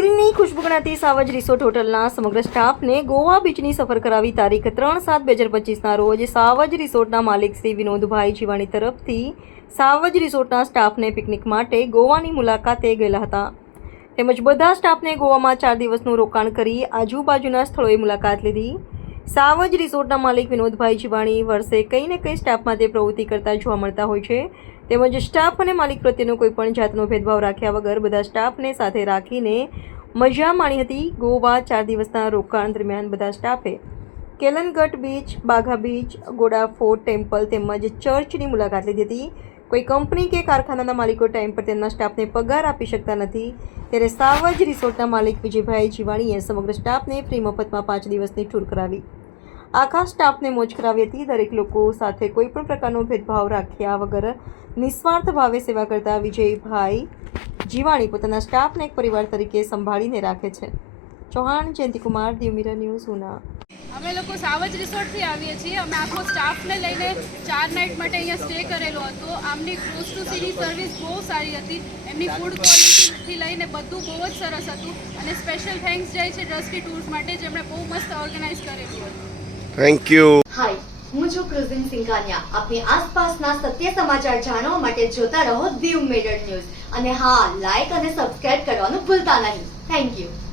ગીરની ખુશ્બુ ગણાતી સાવજ રિસોર્ટ હોટલના સમગ્ર સ્ટાફને ગોવા બીચની સફર કરાવી તારીખ 3/7/2025ના રોજ સાવજ રિસોર્ટના માલિક શ્રી વિનોદભાઈ જીવાણી તરફથી સાવજ રિસોર્ટના સ્ટાફને પિકનિક માટે ગોવાની મુલાકાતે ગયેલા હતા તેમજ બધા સ્ટાફને ગોવામાં 4 દિવસનું રોકાણ કરી આજુબાજુના સ્થળોએ મુલાકાત લીધી। સાવજ રિસોર્ટના માલિક વિનોદભાઈ જીવાણી વર્ષે કંઈ ને કંઈ સ્ટાફ માટે પ્રવૃત્તિ કરતા જોવા મળતા હોય છે તેમજ સ્ટાફ અને માલિક પ્રત્યેનો કોઈપણ જાતનો ભેદભાવ રાખ્યા વગર બધા સ્ટાફને સાથે રાખીને મજા માણી હતી। ગોવા 4 દિવસના રોકાણ દરમિયાન બધા સ્ટાફે કેલનગટ બીચ, બાઘા બીચ, ગોડા ફોર્ટ, ટેમ્પલ તેમજ ચર્ચની મુલાકાત લીધી હતી। કોઈ કંપની કે કારખાનાના માલિકો ટાઈમ પર તેમના સ્ટાફને પગાર આપી શકતા નથી ત્યારે સાવજ રિસોર્ટના માલિક વિજયભાઈ જીવાણીએ સમગ્ર સ્ટાફને ફ્રી મફતમાં 5 દિવસની ટૂર કરાવી આખા સ્ટાફને મોજ કરાવી હતી। દરેક લોકો સાથે કોઈપણ પ્રકારનો ભેદભાવ રાખ્યા વગર નિસ્વાર્થ ભાવે સેવા કરતા વિજયભાઈ જીવાણી પોતાના સ્ટાફને એક પરિવાર તરીકે સંભાળીને રાખે છે। Chauhan Jayantikumar, Diu mirror news, Una. અમે લોકો સાવજ રિસોર્ટથી આવીએ છીએ। અમે આખો સ્ટાફને લઈને 4 નાઇટ માટે અહીંયા સ્ટે કરેલો હતો। આમની ક્રૂઝ ટુ સીની સર્વિસ બહુ સારી હતી। એમની ફૂડ ક્વોલિટીથી લઈને બધું બહુ જ સરસ હતું અને સ્પેશિયલ થેન્ક્સ જાય છે ટ્રસ્ટી ટૂર્સ માટે જેમણે બહુ મસ્ત ઓર્ગેનાઇઝ કરેલું હતું। Thank you. હાય, હું છું ક્રુઝિન સિંઘાનિયા। આપની આસપાસના સત્ય સમાચાર જાણવા માટે જોતા રહો દીવ મિરર ન્યૂઝ અને હા, લાઈક અને સબસ્ક્રાઇબ કરવાનું ભૂલતા નહીં। Thank you.